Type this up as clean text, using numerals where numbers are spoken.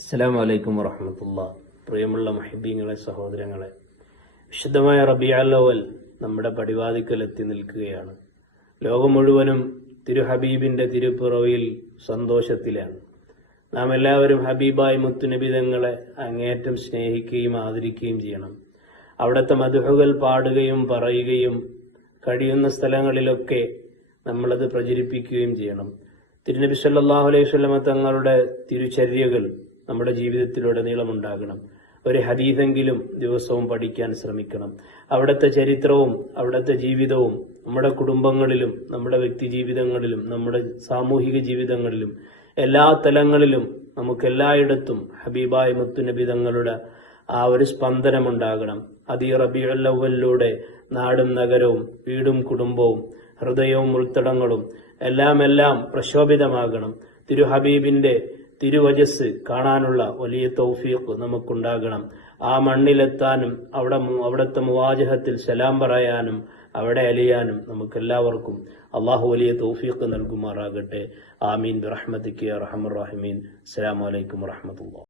അസ്സലാമു അലൈക്കും വറഹ്മത്തുള്ളാഹി. പ്രിയമുള്ള മുഹിബ്ബീങ്ങളെ, സഹോദരങ്ങളെ, വിശുദ്ധമായ റബീഉൽ അവ്വൽ നമ്മുടെ പടിവാതിക്കൽ എത്തി നിൽക്കുകയാണ്. ലോകം മുഴുവനും തിരു ഹബീബിന്റെ തിരുപ്പിറവിയിൽ സന്തോഷത്തിലാണ്. നാം എല്ലാവരും ഹബീബായ മുത്തുനബി തങ്ങളെ അങ്ങേയറ്റം സ്നേഹിക്കുകയും ആദരിക്കുകയും ചെയ്യണം. അവിടുത്തെ മദ്ഹുകൾ പാടുകയും പറയുകയും കഴിയുന്ന സ്ഥലങ്ങളിലൊക്കെ നമ്മളത് പ്രചരിപ്പിക്കുകയും ചെയ്യണം. തിരുനബി സല്ലല്ലാഹു അലൈഹി വസല്ലമ തങ്ങളുടെ തിരുചര്യകൾ നമ്മുടെ ജീവിതത്തിലുടനീളം ഉണ്ടാകണം. ഒരു ഹദീസെങ്കിലും ദിവസവും പഠിക്കാൻ ശ്രമിക്കണം. അവിടുത്തെ ചരിത്രവും അവിടുത്തെ ജീവിതവും നമ്മുടെ കുടുംബങ്ങളിലും നമ്മുടെ വ്യക്തി ജീവിതങ്ങളിലും നമ്മുടെ സാമൂഹിക ജീവിതങ്ങളിലും എല്ലാ തലങ്ങളിലും നമുക്കെല്ലായിടത്തും ഹബീബായ മുത്തുനബി തങ്ങളുടെ ആ ഒരു സ്പന്ദനമുണ്ടാകണം. അത് ഈ റബീഉൽ അവ്വലിലൂടെ നാടും നഗരവും വീടും കുടുംബവും ഹൃദയവും ഉൾത്തടങ്ങളും എല്ലാം പ്രശോഭിതമാകണം. തിരു ഹബീബിന്റെ തിരുവജസ് കാണാനുള്ള വലിയ തൗഫീഖ് നമുക്കുണ്ടാകണം. ആ മണ്ണിലെത്താനും അവിടുത്തെ മുവാജഹത്തിൽ സലാം പറയാനും അവിടെ അലിയാനും നമുക്കെല്ലാവർക്കും അള്ളാഹു വലിയ തൗഫീഖ് നൽകുമാറാകട്ടെ. ആമീൻ ബിറഹ്മതിക യാ അർഹമർ റഹീമീൻ. അസ്സലാമു അലൈക്കും വറഹ്മത്തുള്ളാഹി.